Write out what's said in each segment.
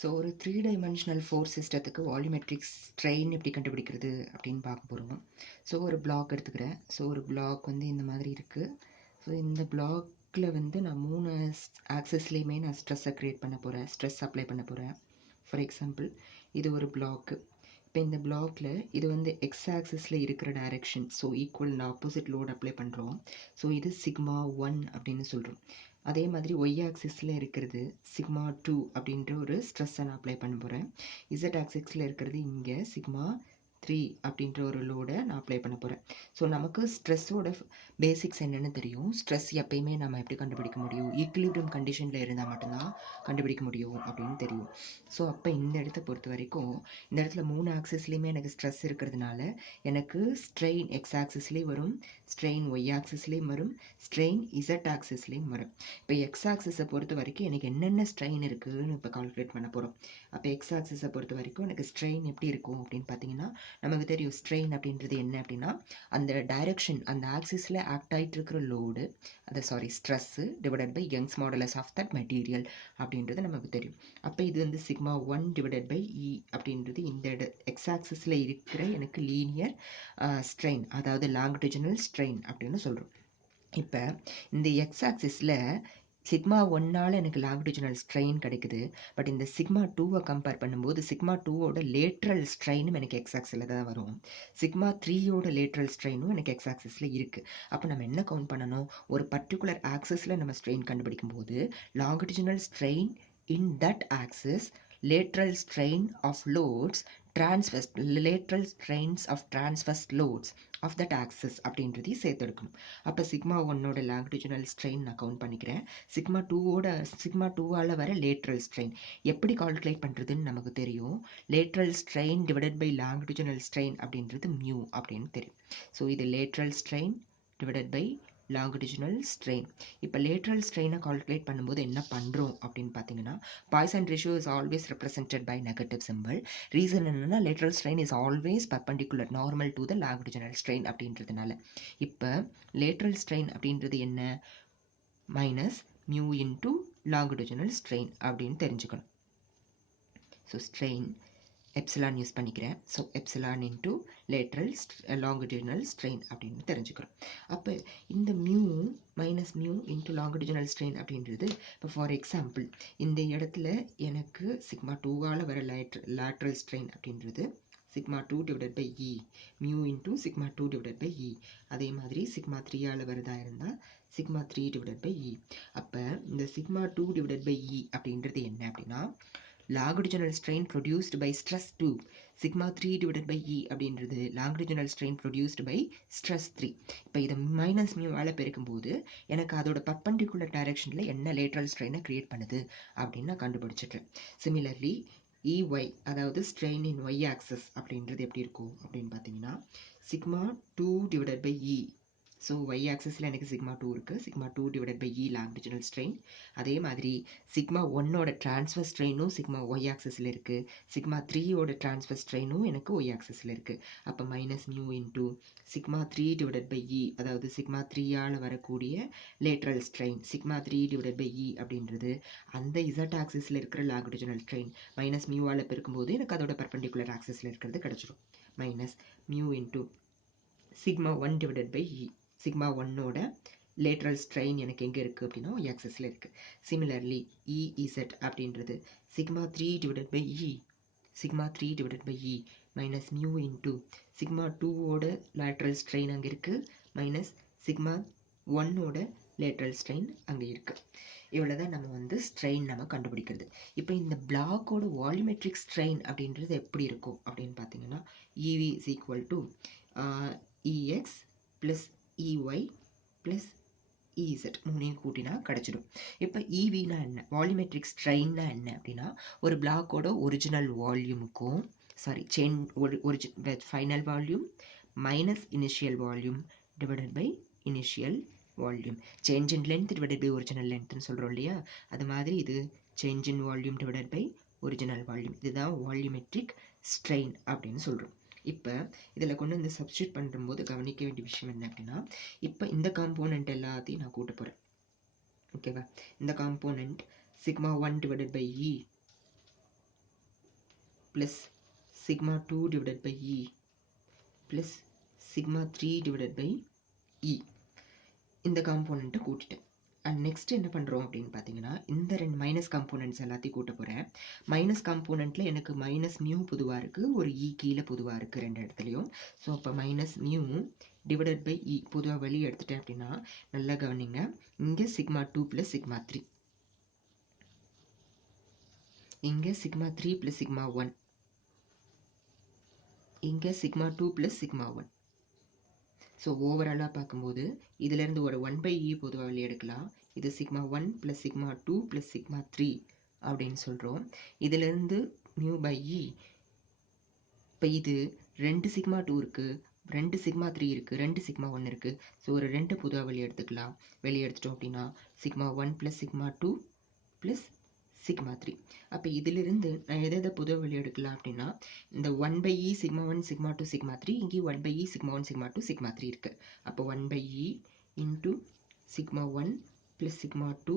So ஒரு 3 dimensional force சிஸ்டத்துக்கு volumetric strain எப்படி கண்டுபிடிக்கிறது அப்படின்னு பார்க்க போகிறோம். ஸோ ஒரு பிளாக் எடுத்துக்கிறேன். ஸோ ஒரு பிளாக் வந்து இந்த மாதிரி இருக்குது. ஸோ இந்த பிளாக்கில் வந்து நான் 3 ஆக்சஸ்லேயுமே நான் ஸ்ட்ரெஸ்ஸை க்ரியேட் பண்ண போகிறேன், ஸ்ட்ரெஸ் அப்ளை பண்ண போகிறேன். ஃபார் எக்ஸாம்பிள் இது ஒரு பிளாக்கு. இப்போ இந்த பிளாக்ல இது வந்து எக்ஸ் ஆக்சிஸில் இருக்கிற direction, so equal opposite load apply பண்ணுறோம். ஸோ இது σ1 அப்படின்னு சொல்கிறோம். அதே மாதிரி ஒய் ஆக்சிஸில் இருக்கிறது σ2 அப்படின்ற ஒரு ஸ்ட்ரெஸ்ஸை நான் அப்ளை பண்ண போகிறேன். இசட் ஆக்சிஸில் இருக்கிறது இங்கே σ3 அப்படின்ற ஒரு லோடை நான் அப்ளை பண்ண போகிறேன். ஸோ நமக்கு ஸ்ட்ரெஸ்ஸோட பேசிக்ஸ் என்னென்னு தெரியும். ஸ்ட்ரெஸ் எப்பயுமே நம்ம எப்படி கண்டுபிடிக்க முடியும், ஈக்குலிபிரியம் கண்டிஷனில் இருந்தால் மட்டும்தான் கண்டுபிடிக்க முடியும் அப்படின்னு தெரியும். ஸோ அப்போ இந்த இடத்த பொறுத்த வரைக்கும் இந்த இடத்துல 3 ஆக்சிஸ்லேயுமே எனக்கு ஸ்ட்ரெஸ் இருக்கிறதுனால எனக்கு ஸ்ட்ரெயின் எக்ஸ் ஆக்சிஸ்லேயும் வரும், ஸ்ட்ரெயின் ஒய் ஆக்சிஸ்லேயும் வரும், ஸ்ட்ரெயின் இசட் ஆக்சிஸ்லேயும் வரும். இப்போ எக்ஸ் ஆக்சிஸை பொறுத்த வரைக்கும் எனக்கு என்னென்ன ஸ்ட்ரெயின் இருக்குதுன்னு இப்போ கால்குலேட் பண்ண போகிறோம். அப்போ எக்ஸ் ஆக்சிஸை பொறுத்த வரைக்கும் எனக்கு ஸ்ட்ரெயின் எப்படி இருக்கும் அப்படின்னு பார்த்தீங்கன்னா, நமக்கு தெரியும் ஸ்ட்ரெயின் அப்படின்றது என்ன அப்படின்னா அந்த டைரக்ஷன், அந்த ஆக்சிஸில் ஆக்ட் ஆகிட்டு இருக்கிற லோடு, அந்த stress divided by Young's modulus of that material அப்படின்றது நமக்கு தெரியும். அப்போ இது வந்து σ1 டிவைடட் பை இ அப்படின்றது இந்த எக்ஸ் ஆக்சிஸில் இருக்கிற எனக்கு லீனியர் ஸ்ட்ரெயின், அதாவது லாங்கிடியூடினல் ஸ்ட்ரெயின் அப்படின்னு சொல்கிறோம். இப்போ இந்த எக்ஸ் ஆக்சிஸில் σ1 எனக்கு லாங்கிடியூடினல் ஸ்ட்ரெயின் கிடைக்குது. பட் இந்த σ2 கம்பேர் பண்ணும்போது σ2 லேட்ரல் ஸ்ட்ரெயினும் எனக்கு எக்ஸ் ஆக்சிஸில் தான் வரும். σ3 லேட்ரல் ஸ்ட்ரெயினும் எனக்கு எக்ஸ் ஆக்சிஸில் இருக்குது. அப்போ நம்ம என்ன கவுண்ட் பண்ணணும், ஒரு பர்டிகுலர் ஆக்சிஸில் நம்ம ஸ்ட்ரெயின் கண்டுபிடிக்கும் போது longitudinal strain in that axis, lateral strain of loads, lateral strains of transverse loads of that axis அப்படின்றதையும் சேர்த்து எடுக்கணும். அப்போ σ1 லாங்கிடியூடினல் ஸ்ட்ரெயின் நான் கவுண்ட் பண்ணிக்கிறேன். σ2 வர லேட்ரல் ஸ்ட்ரெயின் எப்படி கால்குலேட் பண்ணுறதுன்னு நமக்கு தெரியும். Lateral strain divided by longitudinal strain அப்படின்றது மியூ அப்படின்னு தெரியும். ஸோ இது lateral strain divided by longitudinal strain. இப்போ லேட்ரல் ஸ்ட்ரெயினை கால்குலேட் பண்ணும்போது என்ன பண்ணுறோம் அப்படின்னு பார்த்தீங்கன்னா, Poisson ratio is always represented by negative symbol. Reason என்னன்னா lateral strain is always perpendicular normal to the longitudinal strain அப்படின்றதுனால. இப்போ lateral strain அப்படின்றது என்ன, minus mu into longitudinal strain அப்படின்னு தெரிஞ்சுக்கணும். ஸோ ஸ்ட்ரெயின் எப்சிலான் யூஸ் பண்ணிக்கிறேன். So epsilon into lateral longitudinal strain அப்படின்னு தெரிஞ்சுக்கிறோம். அப்போ இந்த mu minus mu into longitudinal strain அப்படின்றது, இப்போ ஃபார் எக்ஸாம்பிள் இந்த இடத்துல எனக்கு σ2 வர லேட்ரல் ஸ்ட்ரெயின் அப்படின்றது σ2 divided by E, mu into σ2 divided by E. அதே மாதிரி σ3 வரதா இருந்தால் σ3 டிவைடட் பை இ. அப்போ இந்த σ2 டிவைடட் பை இ அப்படின்றது என்ன அப்படின்னா, longitudinal strain produced by stress 2, σ3 divided by E அப்படின்றது longitudinal strain produced by stress 3. இப்போ இதை மைனஸ் மியூவால் பெருக்கும்போது எனக்கு அதோட பர்பண்டிகுலர் டைரக்ஷனில் என்ன லேட்ரல் ஸ்ட்ரெயினை கிரியேட் பண்ணுது அப்படின்னு நான் கண்டுபிடிச்சிட்டேன். சிமிலர்லி EY, அதாவது ஸ்ட்ரெயின் இன் ஒய் ஆக்சஸ் அப்படின்றது எப்படி இருக்கும் அப்படின்னு பார்த்தீங்கன்னா, σ2 divided by E. So Y ஆக்சஸில் எனக்கு σ2 இருக்குது, σ2 divided by E longitudinal strain. அதே மாதிரி σ1 டிரான்ஸ்ஃபர் ஸ்ட்ரெயினும் ஒய் ஆக்சஸில் இருக்குது, σ3 டிரான்ஸ்ஃபர் ஸ்ட்ரெயினும் எனக்கு ஒய் ஆக்சஸில் இருக்குது. அப்போ minus mu into σ3 divided by E, அதாவது σ3 வரக்கூடிய lateral strain σ3 divided by E அப்படின்றது அந்த இசட் ஆக்சிஸில் இருக்கிற லாங்கிடியூடினல் ஸ்ட்ரெயின் மைனஸ் மியூவால் பெருக்கும்போது எனக்கு அதோட பர்பண்டிகுலர் ஆக்சிஸில் இருக்கிறது கிடச்சிடும். Minus mu into σ1 divided by E. σ1 lateral strain எனக்கு எங்கே இருக்குது அப்படின்னா ஒய் ஆக்சிஸில் இருக்குது. சிமிலர்லி இஇசட் அப்படின்றது σ3 divided by E, σ3 divided by E minus mu into σ2 lateral strain அங்கே இருக்குது, மைனஸ் σ1 லேட்ரல் ஸ்ட்ரெயின் அங்கே இருக்குது. இவ்வளோ தான் நம்ம வந்து ஸ்ட்ரெயின் நம்ம கண்டுபிடிக்கிறது. இப்போ இந்த பிளாக்கோட வால்யூமெட்ரிக் ஸ்ட்ரெயின் அப்படின்றது எப்படி இருக்கும் அப்படின்னு பார்த்தீங்கன்னா, EV is equal to EX plus EY plus EZ மூணையும் கூட்டினா கிடச்சிடும். இப்போ EVனா என்ன, வால்யூமெட்ரிக் ஸ்ட்ரெயின்னா என்ன அப்படின்னா, ஒரு பிளாக்கோட ஒரிஜினல் வால்யூமுக்கும் final volume minus initial volume divided by initial volume, change in length divided by original லென்த்னு சொல்கிறோம் இல்லையா, அது மாதிரி இது change in volume divided by original volume. இதுதான் வால்யூமெட்ரிக் ஸ்ட்ரெயின் அப்படின்னு சொல்கிறோம். இப்போ இதில் கொண்டு வந்து சப்ஸ்டியூட் பண்ணும்போது கவனிக்க வேண்டிய விஷயம் என்ன அப்படின்னா, இப்போ இந்த காம்போனண்ட் எல்லாத்தையும் நான் கூட்ட போகிறேன். ஓகேவா, இந்த component σ1 divided by E plus sigma 2 divided by E plus sigma 3 divided by E. இந்த காம்போனண்ட்டை கூட்டிட்டேன். அண்ட் நெக்ஸ்ட் என்ன பண்ணுறோம் அப்படின்னு பார்த்தீங்கன்னா, இந்த ரெண்டு மைனஸ் காம்போனன்ட்ஸ் எல்லாத்தையும் கூட்ட போகிறேன். மைனஸ் காம்போனண்ட்டில் எனக்கு மைனஸ் மியூ பொதுவாக இருக்குது, ஒரு இ கீழே பொதுவாக இருக்குது ரெண்டு இடத்துலையும். ஸோ அப்போ மைனஸ் மியூ டிவைடட் பை இ பொதுவாக வெளியே எடுத்துட்டேன் அப்படின்னா, நல்லா கவனிங்க, இங்கே சிக்மா 2 ப்ளஸ் சிக்மா 3, இங்கே சிக்மா 3 ப்ளஸ் சிக்மா 1, இங்கே சிக்மா 2 ப்ளஸ் சிக்மா 1. ஸோ ஓவராலாக பார்க்கும்போது இதிலேருந்து ஒரு 1/e பொதுவாக வெளியே எடுக்கலாம். இது sigma 1 plus sigma 2 plus sigma 3 அப்படின்னு சொல்கிறோம். இதிலேருந்து மியூ பை இ, இப்போ இது 2 சிக்மா 2 இருக்குது, 2 சிக்மா 3 இருக்குது, 2 சிக்மா 1 இருக்குது. ஸோ ஒரு 2 பொதுவாக வெளியே எடுத்துக்கலாம். வெளியே எடுத்துட்டோம் அப்படின்னா sigma 1 plus sigma 2 plus sigma 3. அப்போ இதிலிருந்து நான் எதை பொதுவாக வெளியே எடுக்கலாம் அப்படின்னா, இந்த 1/e சிக்மா 1 சிக்மா 2 சிக்மா 3, இங்கே 1/e சிக்மா 1 சிக்மா 2 சிக்மா 3 இருக்குது. அப்போ 1/e into sigma 1 plus sigma 2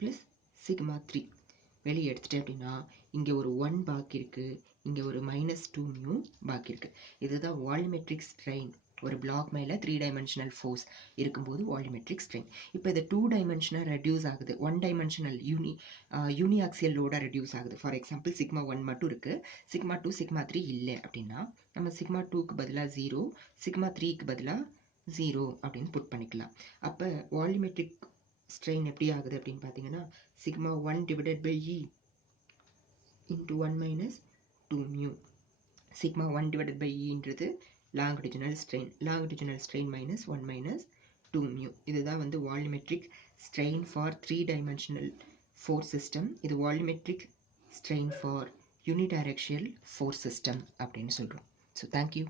plus sigma 3 வெளியே எடுத்துட்டேன் அப்படின்னா இங்கே ஒரு 1 பாக்கி இருக்குது, இங்கே ஒரு -2 மியூ பாக்கி இருக்குது. இதுதான் வால்யூமெட்ரிக் ஸ்ட்ரெயின். ஒரு பிளாக் மேலே 3 டைமென்ஷனல் ஃபோர்ஸ் இருக்கும்போது வால்யூமெட்ரிக் ஸ்ட்ரெயின். இப்போ இது 2 டைமென்ஷனாக ரெடியூஸ் ஆகுது, 1 டைமென்ஷனல் யூனிஆக்சியல் லோடாக ரெடியூஸ் ஆகுது. ஃபார் எக்ஸாம்பிள் சிக்மா 1 மட்டும் இருக்குது, சிக்மா 2 சிக்மா 3 இல்லை அப்படின்னா நம்ம சிக்மா 2க்கு பதிலாக 0, சிக்மா 3க்கு பதிலாக 0 அப்படின்னு புட் பண்ணிக்கலாம். அப்போ வால்யூமெட்ரிக் ஸ்ட்ரெயின் எப்படி ஆகுது அப்படின்னு பார்த்தீங்கன்னா, sigma 1 divided by E into 1 minus 2 mu. Sigma 1 divided by E longitudinal strain minus 1 minus 2 mu. இதுதான் வந்து volumetric strain for 3-dimensional force system. இது volumetric strain for unidirectional force system அப்படின்னு சொல்றோம். So thank you.